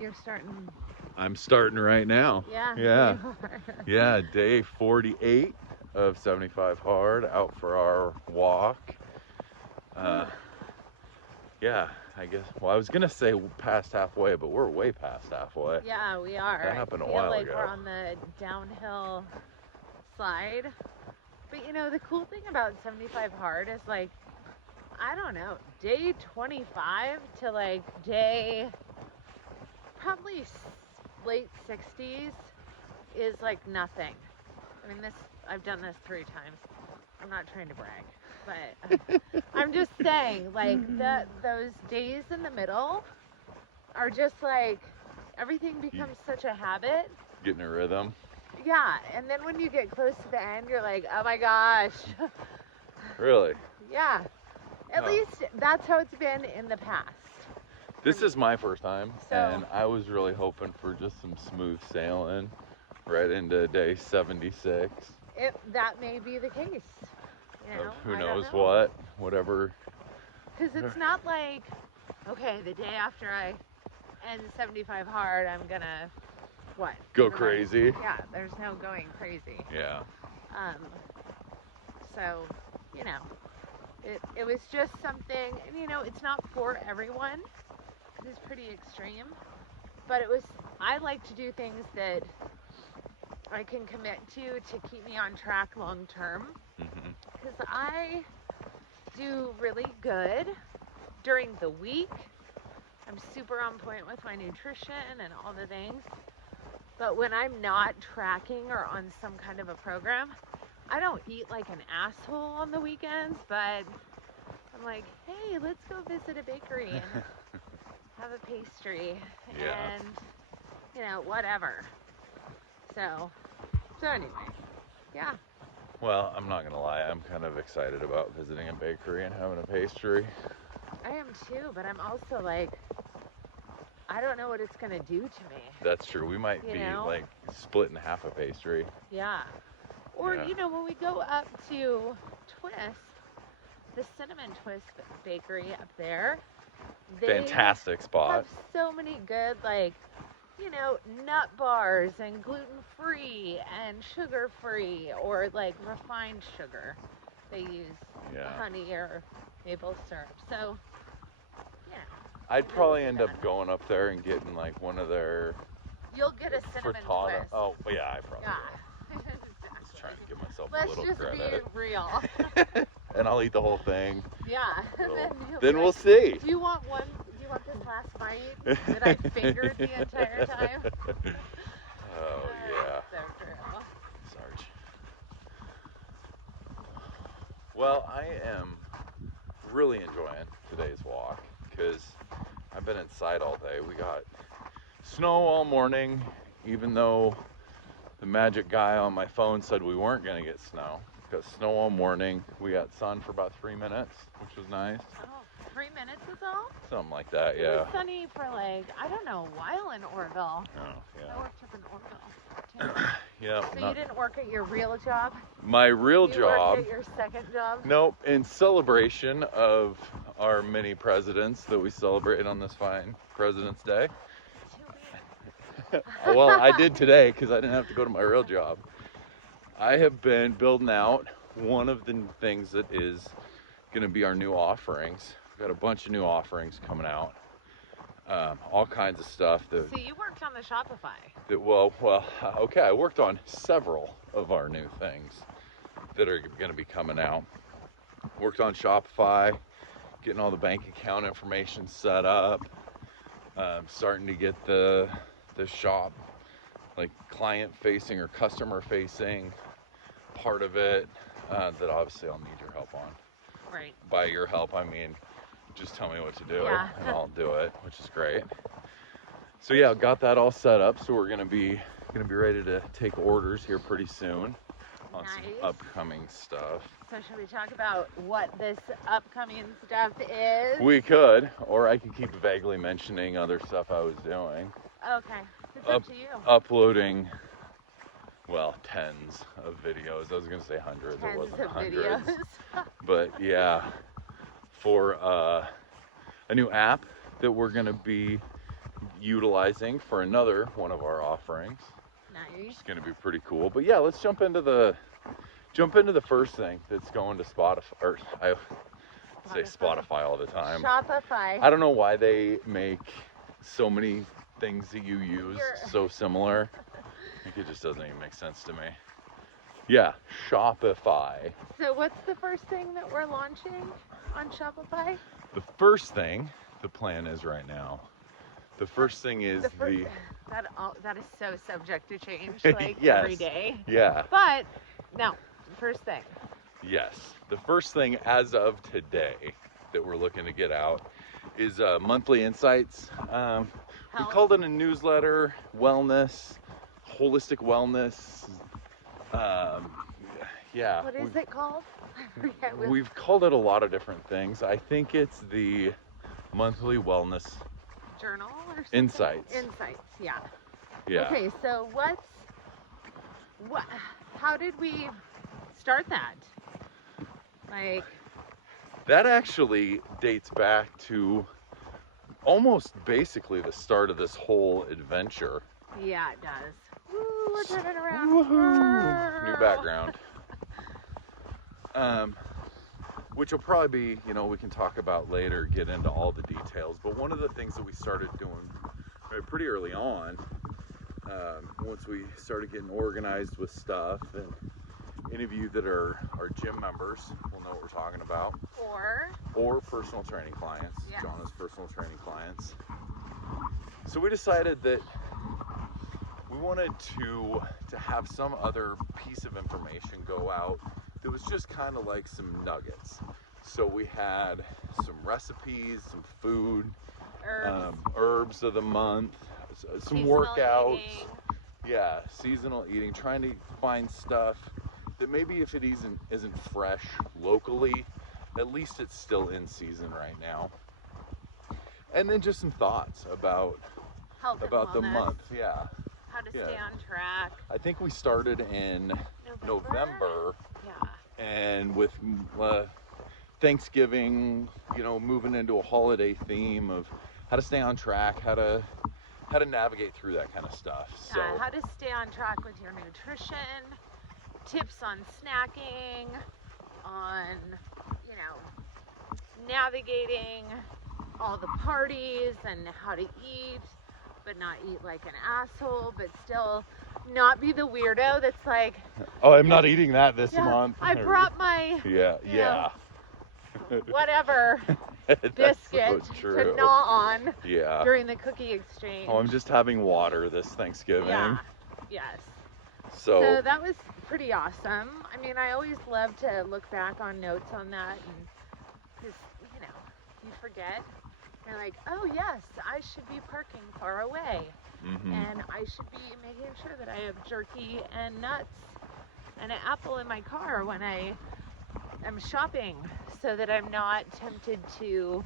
You're starting. I'm starting right now. Yeah. Yeah. You are. Yeah, day 48 of 75 hard, out for our walk. Yeah, I guess. Well, I was gonna say past halfway, but we're way past halfway. Yeah, we are. That happened a I feel while like ago. we're on the downhill slide. But you know, the cool thing about 75 hard is like, I don't know, day 25 to like day probably late 60s is like nothing. I mean, I've done this 3 times. I'm not trying to brag, but I'm just saying, like, those days in the middle are just like, everything becomes such a habit. Getting a rhythm. Yeah, and then when you get close to the end, you're like, oh my gosh. Really? Yeah. At Oh. least that's how it's been in the past. This is my first time, So- and I was really hoping for just some smooth sailing right into day 76. That may be the case. You know, Of who I don't knows know. what, whatever. Because it's not like, okay, the day after I end 75 hard, I'm gonna, what? Go crazy. Yeah, there's no going crazy. Yeah. So, you know, it was just something, and you know, it's not for everyone. It's pretty extreme. But I like to do things that I can commit to keep me on track long term. Because I do really good during the week. I'm super on point with my nutrition and all the things. But when I'm not tracking or on some kind of a program, I don't eat like an asshole on the weekends, but I'm like, hey, let's go visit a bakery and have a pastry and, you know, whatever. So anyway, yeah. Well, I'm not gonna lie, I'm kind of excited about visiting a bakery and having a pastry. I am too, but I'm also like, I don't know what it's gonna do to me. That's true. We might be like split in half a pastry. Yeah. Or, you know, when we go up to Twist, the Cinnamon Twist bakery up there, Fantastic spot. have so many good, like, you know, nut bars and gluten-free and sugar-free, or like refined sugar. They use honey or maple syrup. So, yeah. I'd probably end up going up there and getting like one of their. You'll get a cinnamon frittata. twist. Oh, well, yeah, I probably Yeah. will. Exactly. Just trying to give myself Let's a little just credit. be real. And I'll eat the whole thing. Yeah. Then we'll see. Do you want this last bite that I fingered the entire time? Oh, yeah. So true. Sarge. Well, I am really enjoying today's walk because I've been inside all day. We got snow all morning, even though the magic guy on my phone said we weren't going to get snow. Got snow all morning. We got sun for about 3 minutes, which was nice. Oh, 3 minutes is all? Something like that, It was sunny for like, I don't know, a while in Orville. Oh, yeah. I worked up in Orville. Yeah. So you didn't work at your real job? My real you job. worked at your second job? Nope. In celebration of our many presidents that we celebrate on this fine President's Day. Well, I did today because I didn't have to go to my real job. I have been building out one of the things that is going to be our new offerings. We've got a bunch of new offerings coming out. All kinds of stuff that. So you worked on the Shopify. Okay. I worked on several of our new things that are going to be coming out. Worked on Shopify, getting all the bank account information set up. Starting to get the shop like client facing or customer facing part of it that obviously I'll need your help on. Right. By your help, I mean just tell me what to do and I'll do it, which is great. So yeah, got that all set up. So we're gonna be ready to take orders here pretty soon on some upcoming stuff. So should we talk about what this upcoming stuff is? We could, or I could keep vaguely mentioning other stuff I was doing. Okay, it's up to you. Uploading, well, tens of videos. I was gonna say hundreds. It wasn't hundreds. But yeah, for a new app that we're gonna be utilizing for another one of our offerings. Nice. It's going to be pretty cool. But yeah, let's jump into the first thing that's going to Spotify. Or I say Spotify all the time. Shopify. I don't know why they make so many things that you use so similar. Like, it just doesn't even make sense to me. Yeah, Shopify. So what's the first thing that we're launching on Shopify? The first thing, the plan is right now. The first thing is that is so subject to change, like yes. every day. Yeah. But no, first thing. Yes, the first thing as of today that we're looking to get out is monthly insights. We called it a newsletter, wellness, holistic wellness. Yeah. What is it called? I forget. We've called it a lot of different things. I think it's the monthly wellness journal or something? Insights. Insights, yeah. Yeah. Okay, so how did we start that? Like, that actually dates back to almost basically the start of this whole adventure. Yeah, it does. Woo, we're turning around. Woohoo! New background. Which will probably be, we can talk about later, get into all the details. But one of the things that we started doing pretty early on, once we started getting organized with stuff, and any of you that are gym members will know what we're talking about. Or personal training clients, yes. Jonna's personal training clients. So we decided that we wanted to have some other piece of information go out that was just kind of like some nuggets. So we had some recipes, some food, herbs of the month, some seasonal workouts. Eating. Yeah, seasonal eating, trying to find stuff that maybe if it isn't fresh locally, at least it's still in season right now. And then just some thoughts about health about the month. Yeah. How to stay on track. I think we started in November. Yeah. And with Thanksgiving, moving into a holiday theme of how to stay on track, how to navigate through that kind of stuff. So how to stay on track with your nutrition, tips on snacking, on navigating all the parties and how to eat, but not eat like an asshole, but still not be the weirdo that's like, oh, I'm not eating that this month. I brought my whatever biscuit to gnaw on during the cookie exchange. Oh, I'm just having water this Thanksgiving. Yeah. Yes. So that was pretty awesome. I mean, I always love to look back on notes on that, and because you forget. You're like, oh yes, I should be parking far away, and I should be making sure that I have jerky and nuts and an apple in my car when I am shopping, so that I'm not tempted to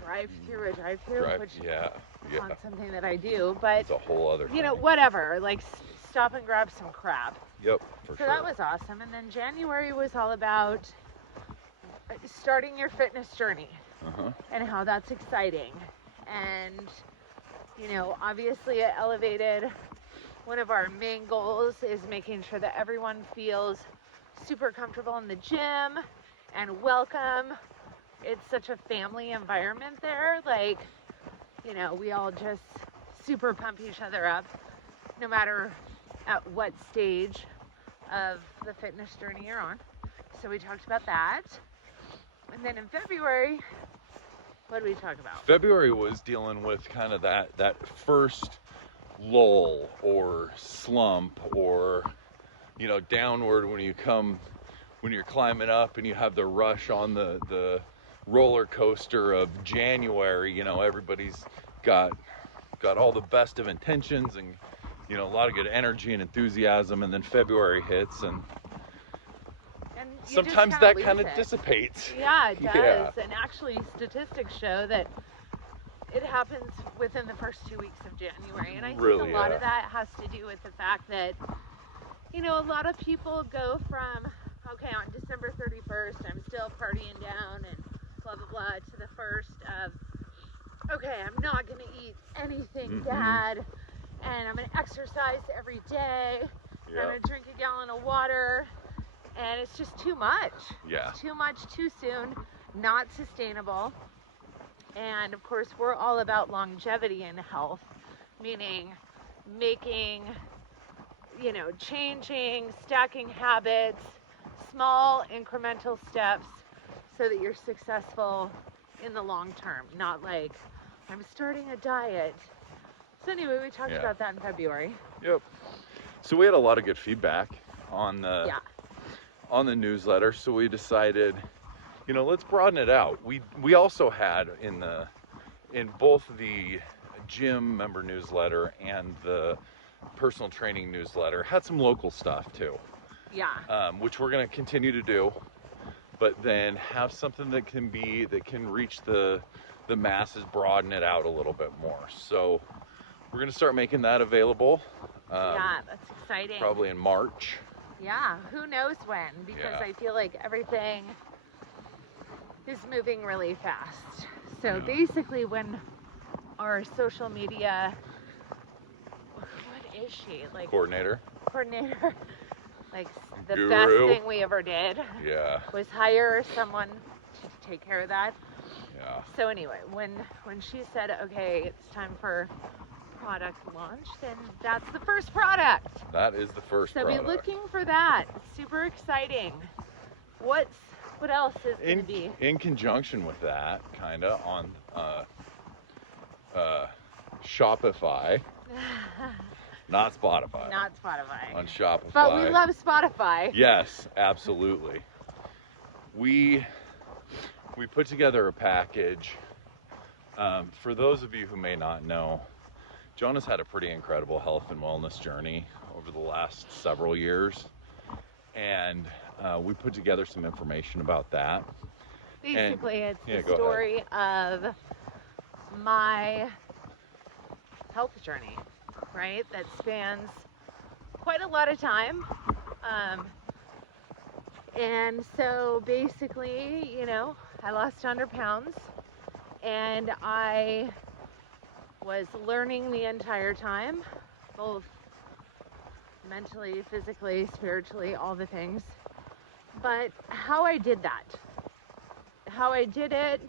drive through a drive-through, which is not something that I do, but it's a whole other thing. Whatever, like stop and grab some crap. Yep, for sure. So that was awesome. And then January was all about starting your fitness journey and how that's exciting. And obviously it elevated. One of our main goals is making sure that everyone feels super comfortable in the gym and welcome. It's such a family environment there. Like, we all just super pump each other up, no matter at what stage of the fitness journey you're on. So we talked about that. And then in February, what did we talk about? February was dealing with kind of that first lull or slump or, downward when you're climbing up and you have the rush on the roller coaster of January. Everybody's got all the best of intentions and, a lot of good energy and enthusiasm, and then February hits and sometimes that kind of dissipates. Yeah, it does. Yeah. And actually statistics show that it happens within the first 2 weeks of January. And I think a lot of that has to do with the fact that, a lot of people go from, okay, on December 31st, I'm still partying down and blah, blah, blah, to the first of, okay, I'm not going to anything bad, and I'm gonna exercise every day, and I'm gonna drink a gallon of water, and it's just too much. Yeah. It's too much too soon, not sustainable. And of course, we're all about longevity and health, meaning making, changing, stacking habits, small incremental steps so that you're successful in the long term, not like I'm starting a diet. So anyway, we talked about that in February. Yep. So we had a lot of good feedback on the newsletter, so we decided, let's broaden it out. We also had in both the gym member newsletter and the personal training newsletter had some local stuff too. Yeah. Which we're going to continue to do, but then have something that can reach the masses, broaden it out a little bit more. So we're going to start making that available. Yeah, that's exciting. Probably in March. Yeah, who knows when, because I feel like everything is moving really fast. So basically when our social media, what is she? Like Coordinator, like the Guru. best thing we ever did was hire someone to take care of that. Yeah. So anyway, when she said, okay, it's time for product launch, then that's the first product. That is the first so product. Be looking for that. Super exciting. What else is going to be? In conjunction with that, kind of on Shopify. Not Spotify. Not Spotify. On Shopify. But we love Spotify. Yes, absolutely. We put together a package. For those of you who may not know, Jonah's had a pretty incredible health and wellness journey over the last several years. And we put together some information about that. Basically, it's the story of my health journey, right? That spans quite a lot of time. And so basically, I lost 100 pounds, and I was learning the entire time, both mentally, physically, spiritually, all the things. But how I did it,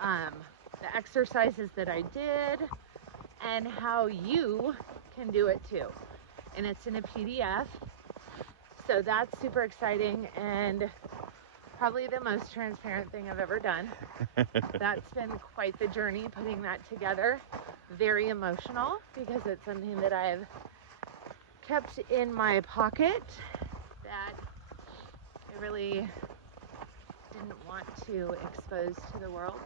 the exercises that I did, and how you can do it too. And it's in a PDF. So that's super exciting and probably the most transparent thing I've ever done. That's been quite the journey putting that together. Very emotional because it's something that I've kept in my pocket that I really didn't want to expose to the world.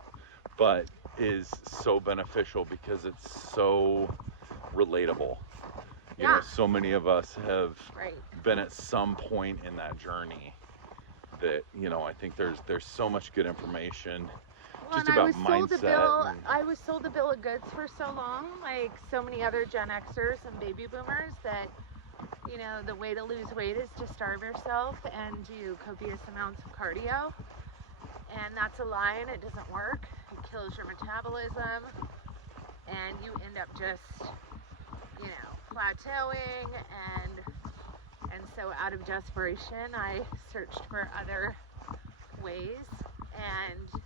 But is so beneficial because it's so relatable. You know, so many of us have been at some point in that journey that, I think there's so much good information just about mindset. I was sold a bill of goods for so long, like so many other Gen Xers and baby boomers, that, the way to lose weight is to starve yourself and do copious amounts of cardio. And that's a lie, and it doesn't work. It kills your metabolism, and you end up just, plateauing, and so out of desperation, I searched for other ways and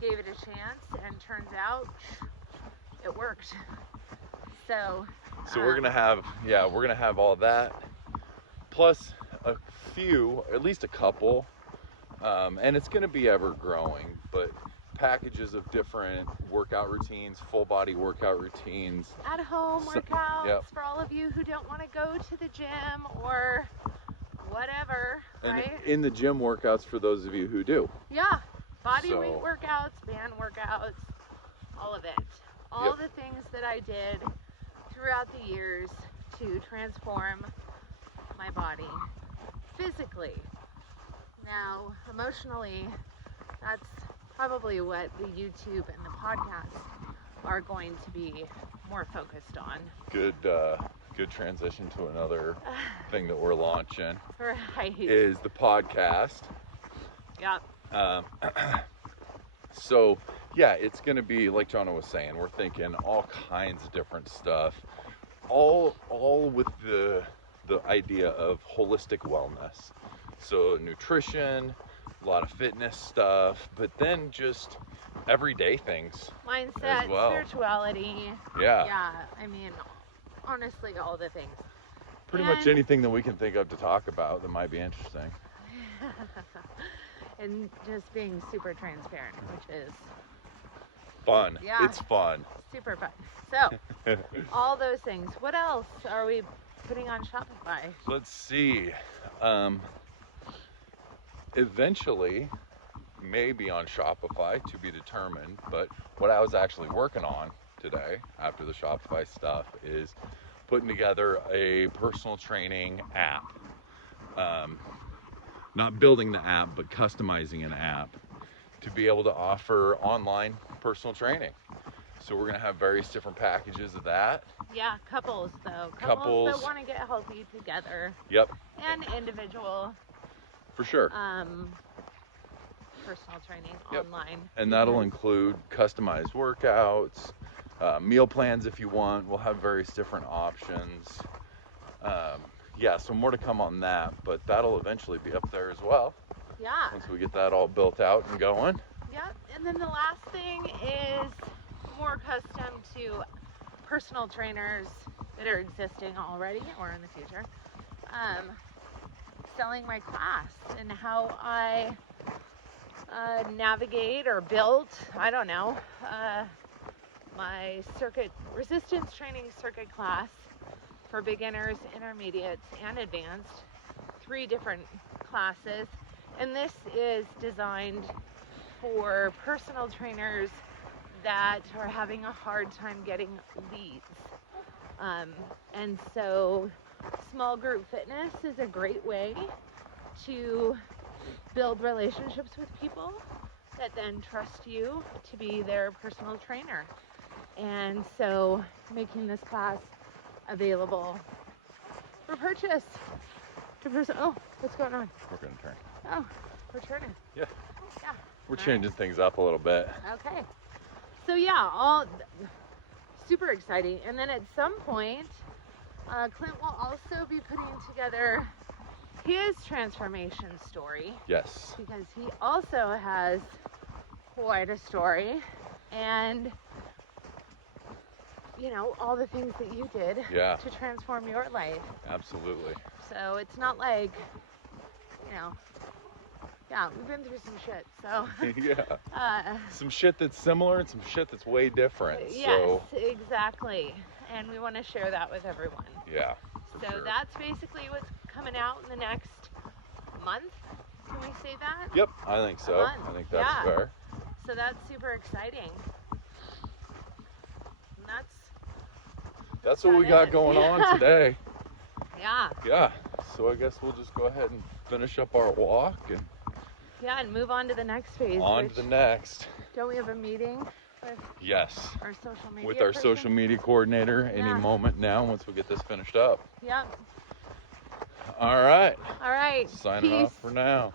gave it a chance, and turns out it worked. So we're gonna have all that, plus a few, at least a couple, and it's gonna be ever growing, but packages of different workout routines, full body workout routines. At home workouts for all of you who don't want to go to the gym or whatever, right? And in the gym workouts for those of you who do. Yeah, body weight workouts, band workouts, all of it. All the things that I did throughout the years to transform my body physically. Now, emotionally, that's probably what the YouTube and the podcast are going to be more focused on. Good transition to another thing that we're launching. Right. Is the podcast. Yep. So yeah, it's going to be like Jonna was saying. We're thinking all kinds of different stuff, all with the idea of holistic wellness. So nutrition, a lot of fitness stuff, but then just everyday things Mindset, as well. spirituality. Yeah. Yeah, I mean, honestly, all the things. Pretty much anything that we can think of to talk about that might be interesting. And just being super transparent, which is Fun. Yeah. It's fun. super fun. So, all those things. What else are we putting on Shopify? Let's see. Eventually, maybe on Shopify, to be determined, but what I was actually working on today after the Shopify stuff is putting together a personal training app. Not building the app, but customizing an app to be able to offer online personal training. So we're going to have various different packages of that. Yeah, couples though. Couples. That want to get healthy together. Yep. And individual. For sure. Personal training Yep. online. And that'll include customized workouts, meal plans if you want. We'll have various different options. Yeah, so more to come on that, but that'll eventually be up there as well. Yeah. Once we get that all built out and going. Yep. And then the last thing is more custom to personal trainers that are existing already or in the future. Selling my class and how I navigate or build, I don't know, my resistance training circuit class for beginners, intermediates, and advanced. 3 different classes. And this is designed for personal trainers that are having a hard time getting leads. And so small group fitness is a great way to build relationships with people that then trust you to be their personal trainer. And so making this class available for purchase. Oh, what's going on? We're going to turn. Oh, we're turning. Yeah. Yeah. We're changing things up a little bit. Okay. So yeah, all super exciting. And then at some point, Clint will also be putting together his transformation story. Yes. Because he also has quite a story. And you know, all the things that you did to transform your life. Absolutely. So it's not like, you know, yeah, we've been through some shit, so. Yeah. Some shit that's similar and some shit that's way different. Yes, so. Exactly. And we want to share that with everyone. Yeah. So sure. that's basically what's coming out in the next month. Can we say that? Yep, I think so. I think that's fair. So that's super exciting. And that's what we got going on today. Yeah. Yeah. So I guess we'll just go ahead and finish up our walk and move on to the next phase. On to the next. Don't we have a meeting with our social media with our social media coordinator any moment now once we get this finished up. Yep. All right. All right. Signing off for now.